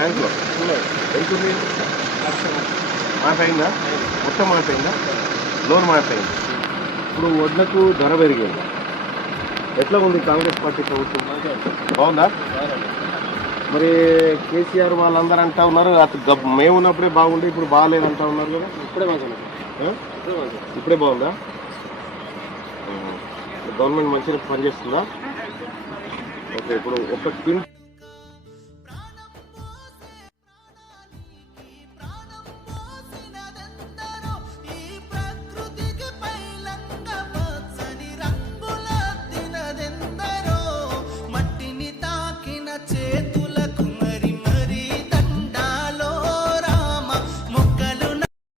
బ్యాంకులో ఎంత ఉంది? మాట అయిందా? మొత్తం మాట అయిందా? లోన్ మాట అయింది. ఇప్పుడు వడ్లకు ధర పెరిగింది. ఎట్లా ఉంది కాంగ్రెస్ పార్టీ ప్రభుత్వం? బాగుందా? మరి కేసీఆర్ వాళ్ళందరూ అంటా ఉన్నారు మేము ఉన్నప్పుడే బాగుండే, ఇప్పుడు బాగాలేదు అంటా ఉన్నారు కదా. ఇప్పుడే బాగుందా? గవర్నమెంట్ మంచిగా పనిచేస్తుందా? ఓకే. ఇప్పుడు ఒక